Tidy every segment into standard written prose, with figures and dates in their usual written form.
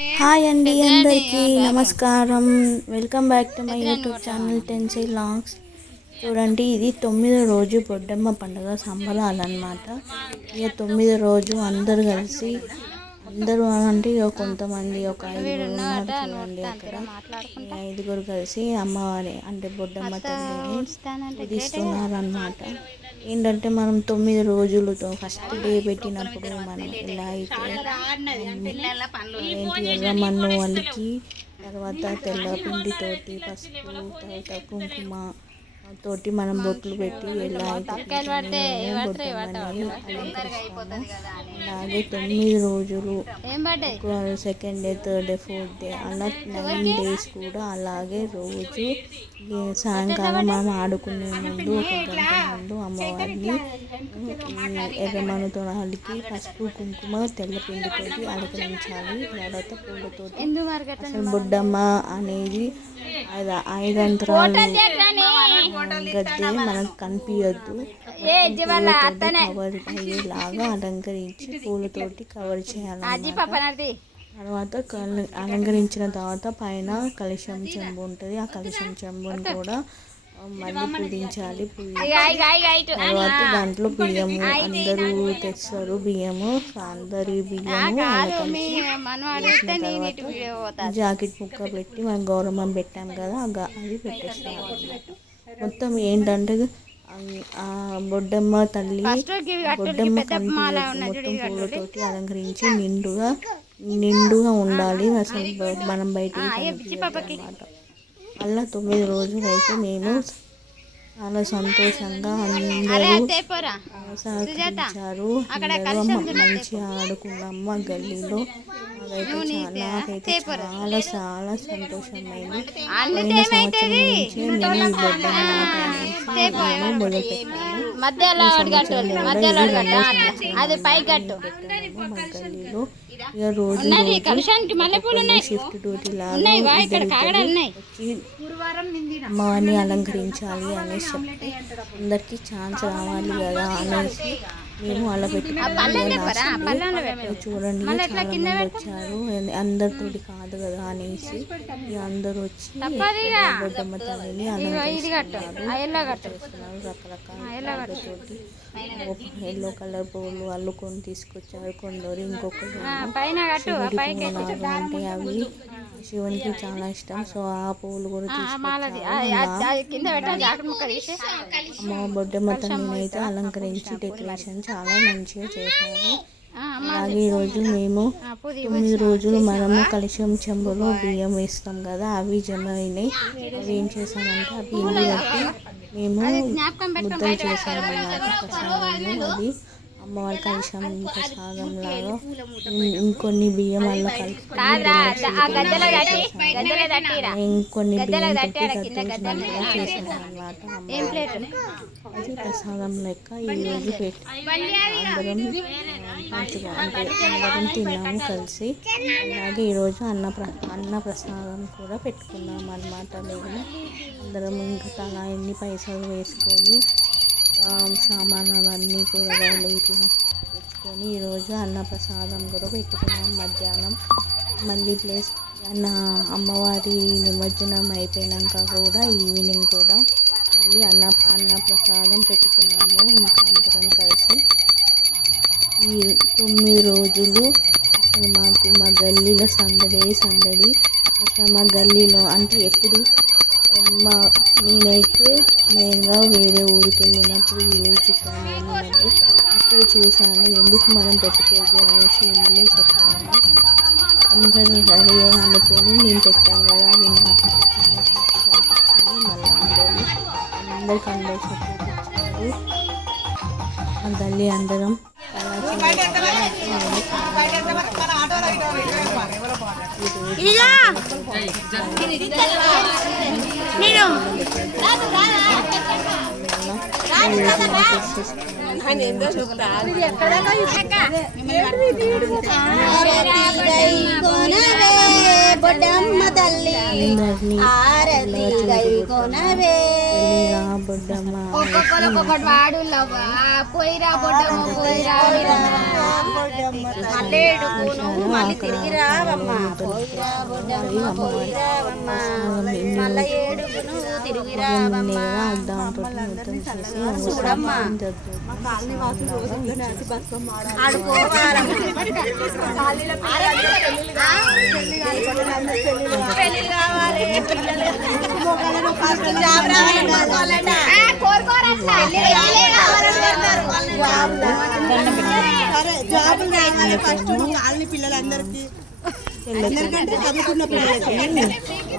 Hi అండి, అందరికీ నమస్కారం. Welcome back to my YouTube channel Tency logs. చూడండి, ఇది 9వ రోజు బొడ్డమ్మ పండుగ సంబరాలు అన్నమాట. ఇక 9వ రోజు అందరు కలిసి అందరూ అంటే ఇక కొంతమంది ఒక 5 ఉన్నారు చూడండి. అక్కడ 5 కలిసి అమ్మవారి అంటే బొడ్డమ్మ తల్లిని పూజిస్తున్నారు అన్నమాట. ఏంటంటే మనం 9 రోజులతో ఫస్ట్ డే పెట్టినప్పుడు మనం ఇలా అయితే ఎర్రమన్ను వాళ్ళకి తర్వాత తెల్ల పిండితోటి పసుపు తర్వాత కుంకుమ తోటి మనం బొట్లు పెట్టి ఎలా అయితే బొడ్డమ్మని అలంకరిస్తాము. అలాగే 9 రోజులు second day, third day, fourth day అలా 9 days కూడా అలాగే రోజు సాయంకాలం మనం ఆడుకునే ముందు 1 గంట ముందు అమ్మవారిని ఎర్రమన్నుతో అలికి పసుపు కుంకుమ తెల్ల పిండితోటి అలంకరించాలి. తర్వాత పూలతోటి. అసలు బొడ్డమ్మ అనేది 5 అంతరాలు గద్దె మనకు కనిపించద్దు, కవర్ అయ్యేలాగా అలంకరించి పూలతోటి కవర్ చేయాలి. తర్వాత అలంకరించిన తర్వాత పైన కలశం చెంబు ఉంటుంది. ఆ కలశం చెంబుని కూడా మళ్ళీ పూజించాలి. తర్వాత దాంట్లో బియ్యము అందరూ తెస్తారు. బియ్యము అందరి బియ్యము తర్వాత జాకెట్ ముక్క పెట్టి మనం గౌరవం పెట్టాం కదా, అది పెట్టేస్తారు. మొత్తం ఏంటంటే ఆ బొడ్డమ్మ తల్లి బొడ్డమ్మ మొత్తం పూలతోటి అలంకరించి నిండుగా ఉండాలి. అసలు మనం బయటికి అన్నమాట. అలా 9 రోజులు అయితే మేము చాలా సంతోషంగా అందరూ సహకరించారు. మంచిగా ఆడుకున్నాము గల్లీలో. నాకైతే చాలా సంతోషమైంది. పోయిన సంవత్సరం నుంచి నేను ఈ బొడ్డమ్మ ఆట మొదలుపెట్టాను. మా గల్లీలో ఇక రోజు షిఫ్ట్ డ్యూటీ లాగా అమ్మవారిని అలంకరించాలి అనేసి చెప్తే అందరికీ ఛాన్స్ రావాలి కదా అనేసి మేము అలా పెట్టుకున్నాము. చూడండి, చాలా మంది వచ్చారు. అందరితోటి కాదు కదా అనేసి అందరూ వచ్చి బొడ్డమ్మ తల్లిని అలంకరిస్తున్నారు. రకరకాల తోటి ఎల్లో కలర్ పువ్వులు అల్లుకొని తీసుకొచ్చారు కొందరు. ఇంకొకరు అంటే అవి శివునికి చాలా ఇష్టం. సో ఆ పువ్వులు కూడా అమ్మ బొడ్డమ్మ తల్లిని అయితే అలంకరించి డెకరేషన్ చాలా మంచిగా చేశారు. అలాగే ఈరోజు మేము 9 రోజులు మనము కలశం చెంబులో బియ్యం వేస్తాం కదా, అవి జమ అయినాయి. అవి ఏం చేసామంటే ఆ పిండి బట్టి మేము ముద్దలు చేసామన్నమాట. ప్రసాదము అది అమ్మవారి కలశం ప్రసాదం లాగా ఇంకొన్ని బియ్యం అలా కలిపి ఇంకొన్ని బియ్యం చేసామన్నమాట. అది ప్రసాదం లెక్క ఈరోజు పెట్టి అందరం మంచిగా అందరం తిన్నాము కలిసి. అలాగే ఈరోజు అన్న ప్రసాదం కూడా పెట్టుకున్నాం అన్నమాట. మేము అందరం ఇంకా తలా ఎన్ని పైసలు వేసుకొని సామాన్లు అవన్నీ కూరగాయలు ఇట్లా తెచ్చుకొని ఈరోజు అన్నప్రసాదం కూడా పెట్టుకున్నాం. మధ్యాహ్నం మళ్ళీ అమ్మవారి నిమజ్జనం అయిపోయినాక కూడా ఈవినింగ్ కూడా మళ్ళీ అన్నప్రసాదం పెట్టుకున్నాము. ఇంకా అందరం కలిసి ఈ 9 రోజులు అసలు మా గల్లీలో సందడి. అసలు మా గల్లీలో అంటే ఎప్పుడు నేనైతే మెయిన్గా వేరే ఊరికి వెళ్ళినప్పుడు విలేజ్కి వెళ్ళినప్పుడు అక్కడ చూసాను. ఎందుకు మనం పెట్టుకోదు అనేసి ఇందులో చెప్పాను. అందరినీ రెడీ అనుకొని మేము పెట్టాం కదా, అది నాకు అనిపించింది. మళ్ళీ అందరూ సపోర్ట్ ఇచ్చారు. ఆ గల్లీ అందరం బొడ్డమ్మ తల్లి ఆరతి గై కొనవే బొడ్డమ్మ దాంతో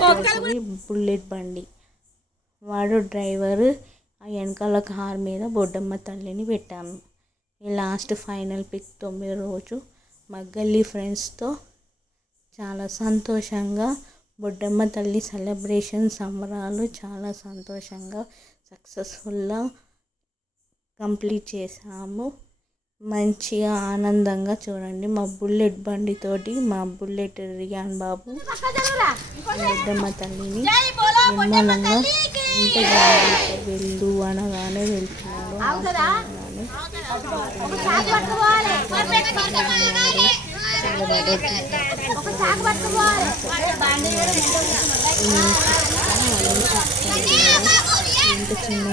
మొత్తం బుల్లెట్ బండి వాడు డ్రైవర్, ఆ వెనకాల కార్ మీద బొడ్డమ్మ తల్లిని పెట్టాము. ఈ లాస్ట్ ఫైనల్ పిక్ 9వ రోజు మా గల్లీ ఫ్రెండ్స్తో చాలా సంతోషంగా బొడ్డమ్మ తల్లి సెలబ్రేషన్ సంబరాలు చాలా సంతోషంగా సక్సెస్ఫుల్గా కంప్లీట్ చేసాము. మంచిగా ఆనందంగా చూడండి మా బుల్లెట్ బండితోటి మా బుల్లెట్ రియాన్ బాబు బొడ్డమ్మ తల్లిని నిర్మలంగా ఇంత వెళ్ళు అనగానే వెళ్తున్నాడు. ఇంత చిన్న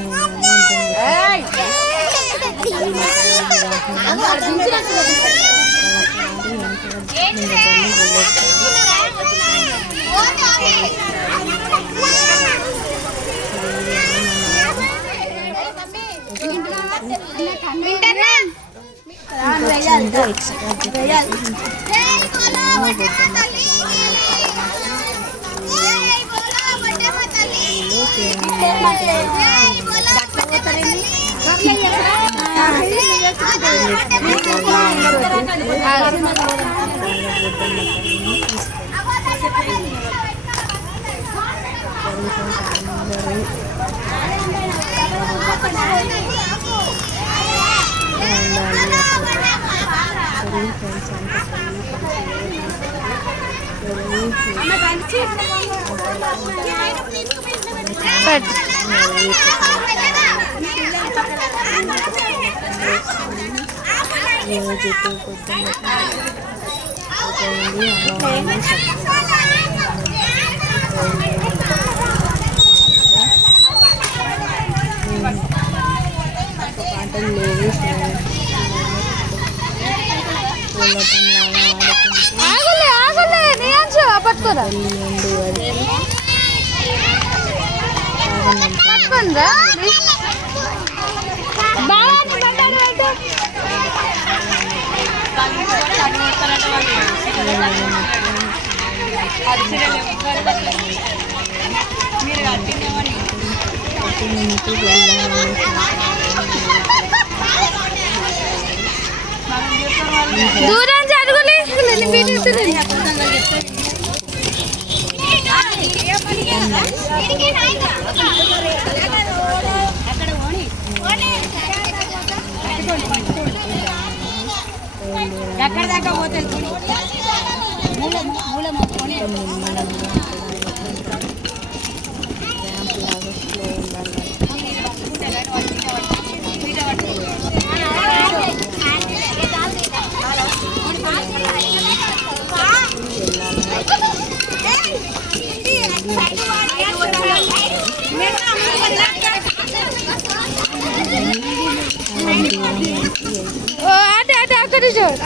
పాటలు లేవు దూరం జరుగులే ఎక్కడ దాకా పోతుంది అక్కడ చూడు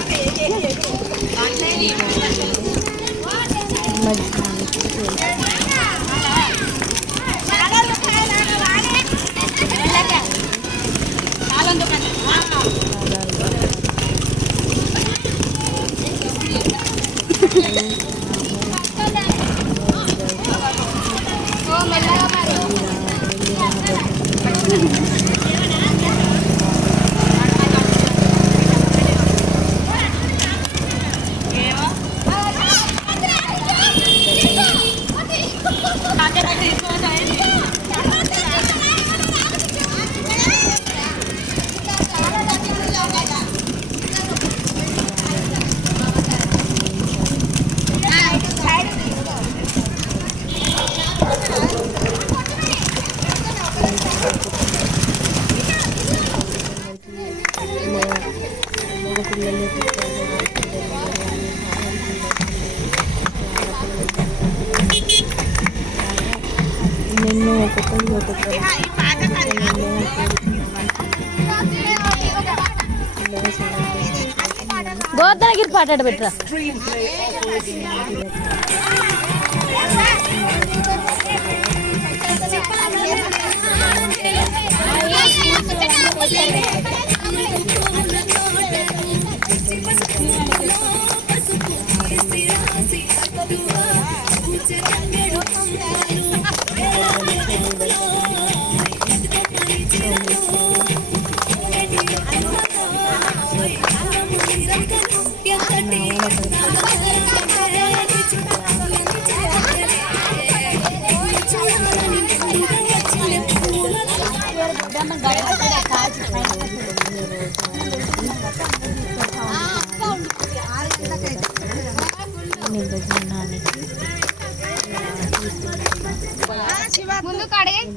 నేను ఒక్కొక్కరికి ఒక్కొక్కరు గోదాగిరి పాట పెట్టరా.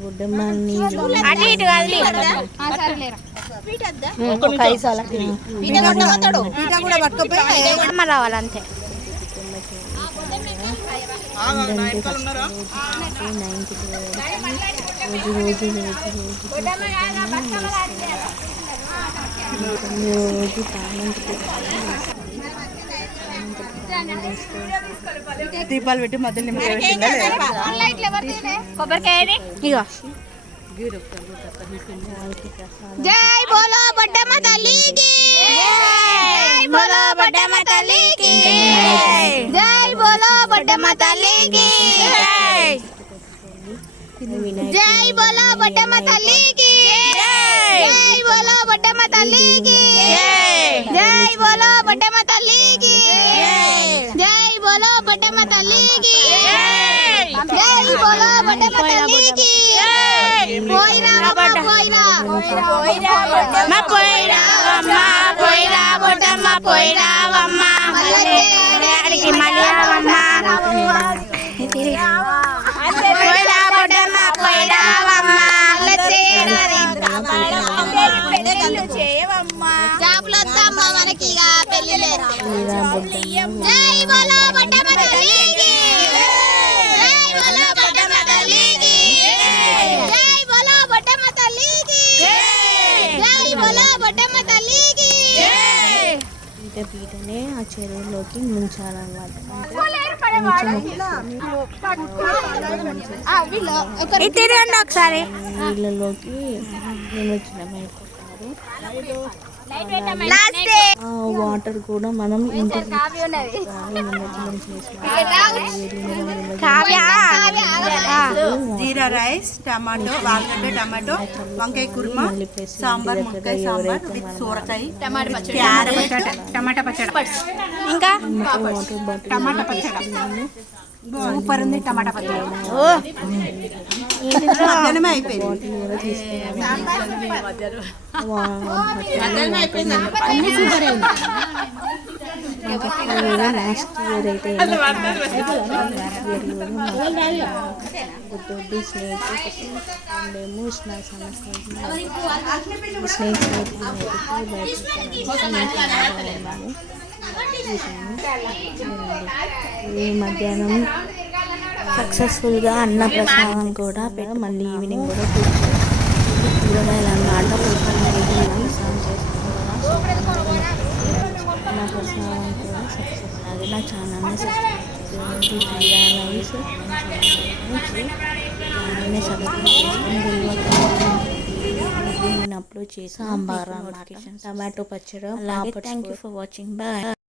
బుడ్డమ్మని రావాలంతే. రోజు దీపాలు పెట్టి మధ్యలో కొబ్బరికాయ ఇగో. జై బోలో బొడ్డమ్మ తల్లికి, జై బోలో బొడ్డమ్మ తల్లికి, జై బోలో బొడ్డమ్మ తల్లికి, జై బోలో బొడ్డమ్మ తల్లికి, జై బోలో బొడ్డమ్మ తల్లికి, జై బోలో బొడ్డమ్మ తల్లికి, జై బోలో బొడ్డమ్మ తల్లికి, జై బోలో బొడ్డమ్మ తల్లికి. పోయిరా పోయిరా మా పోయిరావమ్మ, పోయిరావమ్మ, పోయిరావమ్మ, అడిగి మళ్ళావమ్మ, పోయిరావమ్మ, పోయిరావమ్మ, జాబులు వద్దమ్మ మనకి ఇక పెళ్లి లేదు. జై బోలో బొడ్డమ్మ తల్లికి, జై బోలో బొడ్డమ్మ తల్లికి, జై బోలో బొడ్డమ్మ తల్లికి, జై బోలో బొడ్డమ్మ తల్లికి. పీటనే ఆ చెరువులోకి ముంచాలన్నమాట. ఒకసారి నీళ్ళలోకి నిమజ్జనం అయిపోతారు. ఆ వాటర్ కూడా మనం ఇంటికి నిమజ్జనం జీరా రైస్, టమాటో, ఆలుగడ్డ, టమాటో, వంకాయ కుర్మా, సాంబార్, మునక్కాయ సాంబార్, సోరకాయ, క్యారెట్, టమాటా పచ్చడి, ఇంకా వాటర్ బాటిల్ టమాటా పచ్చడి. సూపర్ ఉంది టమాటా పచ్చడి. మధ్యాహ్నమే అయిపోయింది. లాస్ట్ ఇయర్ అయితే బుద్ధుడు స్నేహితుడేమో ఈ మధ్యాహ్నం సక్సెస్ఫుల్గా అన్న ప్రసాదం కూడా మళ్ళీ ఈవినింగ్ కూడా కూరగాయలు అన్నమాట అన్న ప్రసాదం కూడా సక్సెస్. అలాగే నా ఛానల్ని నేను అప్లోడ్ చేసి సాంబార్, టమాటో పచ్చడి. అలాగే thank you for watching. Bye.